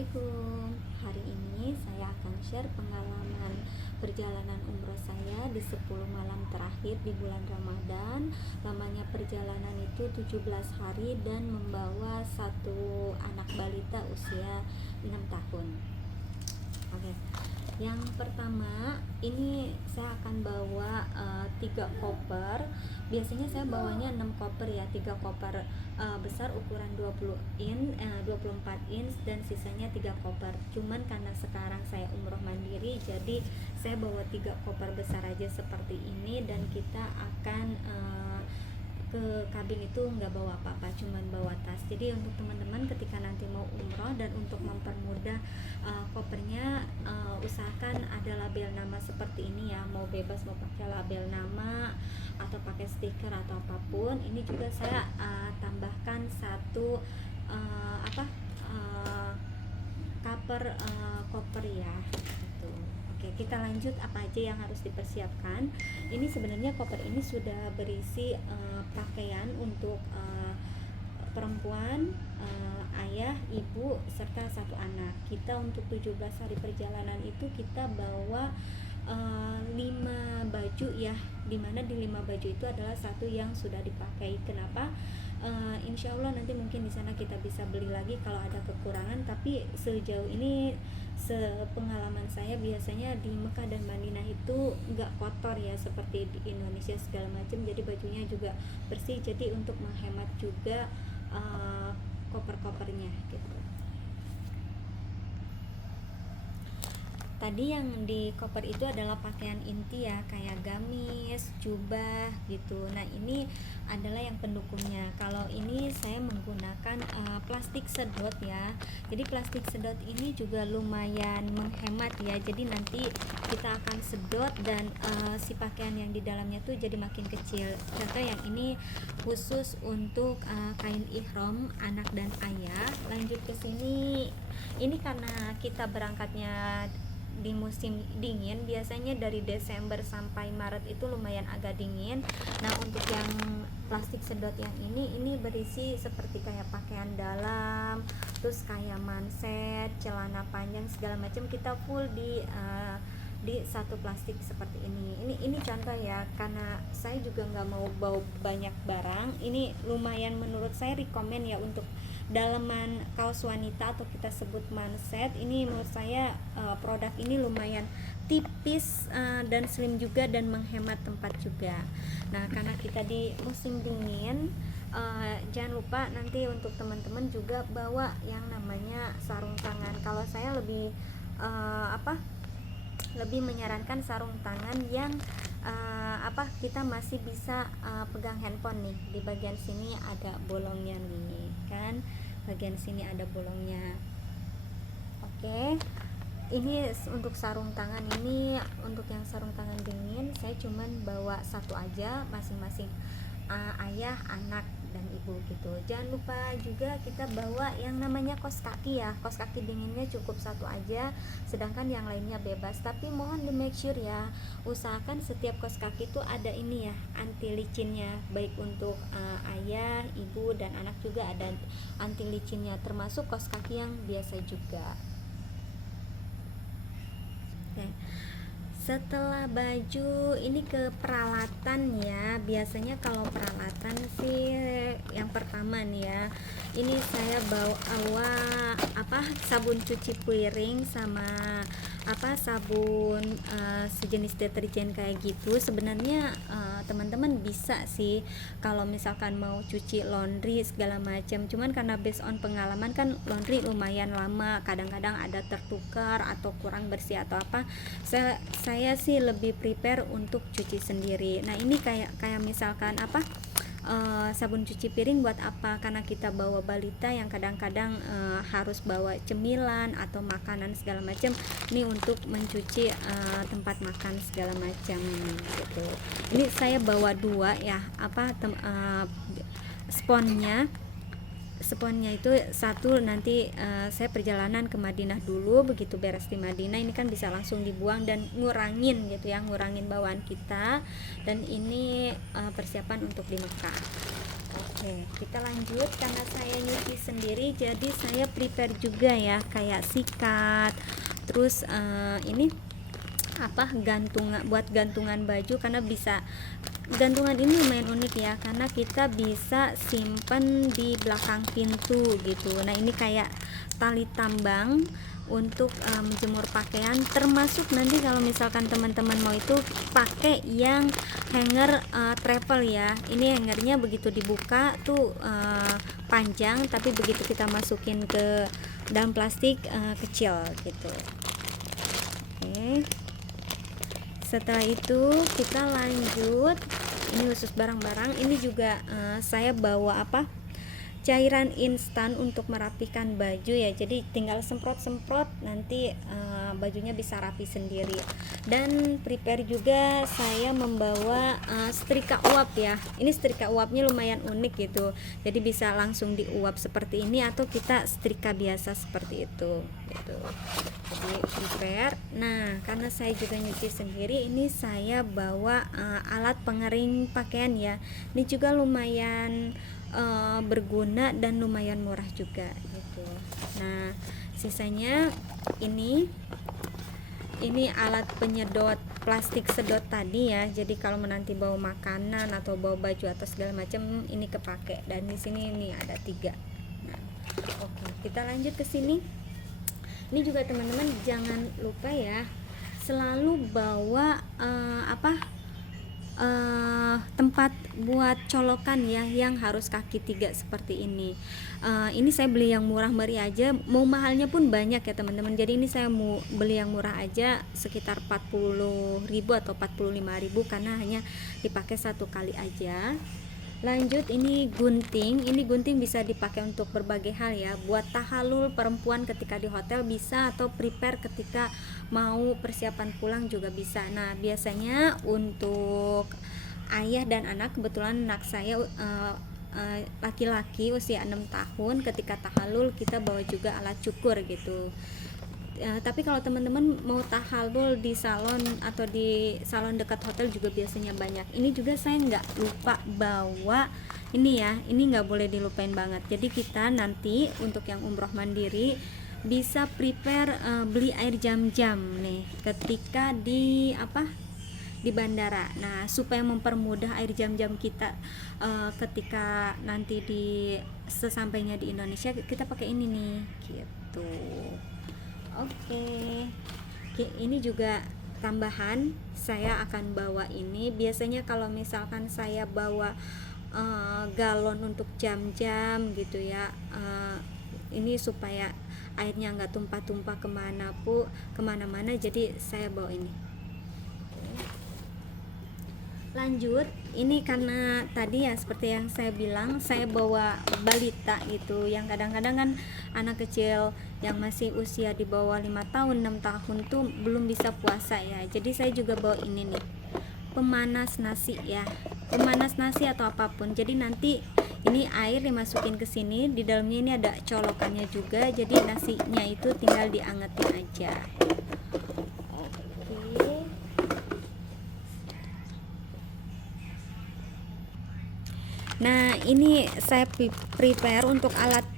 Assalamualaikum. Hari ini saya akan share pengalaman perjalanan umroh saya di 10 malam terakhir di bulan Ramadan. Lamanya perjalanan itu 17 hari dan membawa satu anak balita usia 6 tahun. Oke. Yang pertama, ini saya akan bawa 3 koper. Biasanya saya bawanya 6 koper ya, 3 koper besar ukuran 24 inch dan sisanya 3 koper. Cuman karena sekarang saya umroh mandiri, jadi saya bawa 3 koper besar aja seperti ini, dan kita akan ke kabin itu nggak bawa apa-apa, cuman bawa tas. Jadi untuk teman-teman ketika nanti mau umroh dan untuk mempermudah kopernya, usahakan ada label nama seperti ini ya, mau bebas mau pakai label nama atau pakai stiker atau apapun. Ini juga saya tambahkan satu cover koper ya gitu. Oke, kita lanjut apa aja yang harus dipersiapkan. Ini sebenarnya koper ini sudah berisi pakaian untuk perempuan, ayah, ibu, serta satu anak. Kita untuk 17 hari perjalanan itu kita bawa 5 baju ya, dimana di 5 baju itu adalah satu yang sudah dipakai. Kenapa? Insya Allah nanti mungkin di sana kita bisa beli lagi kalau ada kekurangan, tapi sejauh ini sepengalaman saya biasanya di Mekah dan Madinah itu nggak kotor ya seperti di Indonesia segala macam, jadi bajunya juga bersih, jadi untuk menghemat juga koper-kopernya gitu. Tadi yang di koper itu adalah pakaian inti ya, kayak gamis, jubah gitu. Nah ini adalah yang pendukungnya. Kalau ini saya menggunakan plastik sedot ya. Jadi plastik sedot ini juga lumayan menghemat ya. Jadi nanti kita akan sedot dan si pakaian yang di dalamnya tuh jadi makin kecil. Contoh yang ini khusus untuk kain ihram anak dan ayah. Lanjut ke sini. Ini karena kita berangkatnya di musim dingin, biasanya dari Desember sampai Maret itu lumayan agak dingin. Nah untuk yang plastik sedot yang ini berisi seperti kayak pakaian dalam, terus kayak manset, celana panjang segala macam, kita full di satu plastik seperti ini. Ini contoh ya, karena saya juga nggak mau bawa banyak barang. Ini lumayan menurut saya rekomen ya untuk daleman kaos wanita atau kita sebut manset. Ini menurut saya produk ini lumayan tipis dan slim juga dan menghemat tempat juga. Nah karena kita di musim dingin, jangan lupa nanti untuk teman-teman juga bawa yang namanya sarung tangan. Kalau saya lebih lebih menyarankan sarung tangan yang kita masih bisa pegang handphone nih. Di bagian sini ada bolongnya nih kan, bagian sini ada bolongnya. Oke, ini untuk sarung tangan. Ini untuk yang sarung tangan dingin saya cuman bawa satu aja, masing-masing ayah, anak, dan ibu gitu. Jangan lupa juga kita bawa yang namanya kaos kaki ya. Kaos kaki dinginnya cukup satu aja, sedangkan yang lainnya bebas. Tapi mohon di make sure ya, usahakan setiap kaos kaki itu ada ini ya, anti licinnya, baik untuk ayah, ibu, dan anak juga ada anti licinnya, termasuk kaos kaki yang biasa juga. Oke. Setelah baju, ini ke peralatan ya. Biasanya kalau peralatan sih yang pertama nih ya, ini saya bawa sabun cuci piring sama sabun sejenis deterjen kayak gitu. Sebenarnya teman-teman bisa sih kalau misalkan mau cuci laundry segala macam, cuman karena based on pengalaman kan laundry lumayan lama, kadang-kadang ada tertukar atau kurang bersih atau apa. Saya sih lebih prepare untuk cuci sendiri. Nah ini kayak misalkan sabun cuci piring buat apa? Karena kita bawa balita yang kadang-kadang harus bawa cemilan atau makanan segala macam. Ini untuk mencuci tempat makan segala macam gitu. Ini saya bawa 2 ya, sponnya itu satu, nanti saya perjalanan ke Madinah dulu, begitu beres di Madinah ini kan bisa langsung dibuang dan ngurangin bawaan kita. Dan ini persiapan untuk di Mekah. Oke, kita lanjut. Karena saya nyuci sendiri, jadi saya prepare juga ya, kayak sikat. Terus ini apa, gantungan, buat gantungan baju, karena bisa, gantungan ini lumayan unik ya, karena kita bisa simpen di belakang pintu gitu. Nah ini kayak tali tambang untuk menjemur pakaian, termasuk nanti kalau misalkan teman-teman mau itu pakai yang hanger travel ya. Ini hangernya begitu dibuka tuh panjang, tapi begitu kita masukin ke dalam plastik kecil gitu. Oke, setelah itu kita lanjut. Ini khusus barang-barang. Ini juga saya bawa apa, cairan instan untuk merapikan baju ya, jadi tinggal semprot-semprot, nanti bajunya bisa rapi sendiri. Dan prepare juga saya membawa setrika uap ya. Ini setrika uapnya lumayan unik gitu, jadi bisa langsung diuap seperti ini, atau kita setrika biasa seperti itu gitu. Jadi prepare. Nah karena saya juga nyuci sendiri, ini saya bawa alat pengering pakaian ya. Ini juga lumayan berguna dan lumayan murah juga gitu. Nah sisanya ini alat penyedot plastik sedot tadi ya, jadi kalau menanti bawa makanan atau bawa baju atau segala macam ini kepake. Dan di sini ini ada 3. Nah oke, kita lanjut ke sini. Ini juga teman-teman jangan lupa ya, selalu bawa tempat buat colokan ya, yang harus kaki 3 seperti ini. Ini saya beli yang murah meriah aja, mau mahalnya pun banyak ya teman-teman. Jadi ini saya mau beli yang murah aja sekitar 40.000 atau 45.000, karena hanya dipakai 1 kali aja. Lanjut, ini gunting. Ini gunting bisa dipakai untuk berbagai hal ya, buat tahalul perempuan ketika di hotel bisa, atau prepare ketika mau persiapan pulang juga bisa. Nah biasanya untuk ayah dan anak, kebetulan anak saya laki-laki usia 6 tahun, ketika tahalul kita bawa juga alat cukur gitu. Tapi kalau teman-teman mau tahalul di salon atau di salon dekat hotel juga biasanya banyak. Ini juga saya nggak lupa bawa ini ya, ini nggak boleh dilupain banget. Jadi kita nanti untuk yang umroh mandiri bisa prepare beli air jam-jam nih ketika di di bandara. Nah supaya mempermudah air jam-jam kita ketika nanti di sesampainya di Indonesia, kita pakai ini nih gitu. Oke, ini juga tambahan, saya akan bawa ini. Biasanya kalau misalkan saya bawa galon untuk jam-jam gitu ya, ini supaya airnya nggak tumpah-tumpah kemana-mana, jadi saya bawa ini. Lanjut, ini karena tadi ya seperti yang saya bilang, saya bawa balita gitu, yang kadang-kadang kan anak kecil yang masih usia di bawah 5 tahun 6 tahun tuh belum bisa puasa ya. Jadi saya juga bawa ini nih, pemanas nasi ya, pemanas nasi atau apapun. Jadi nanti ini air dimasukin ke sini, di dalamnya ini ada colokannya juga, jadi nasinya itu tinggal diangetin aja. Oke. Nah ini saya prepare untuk alat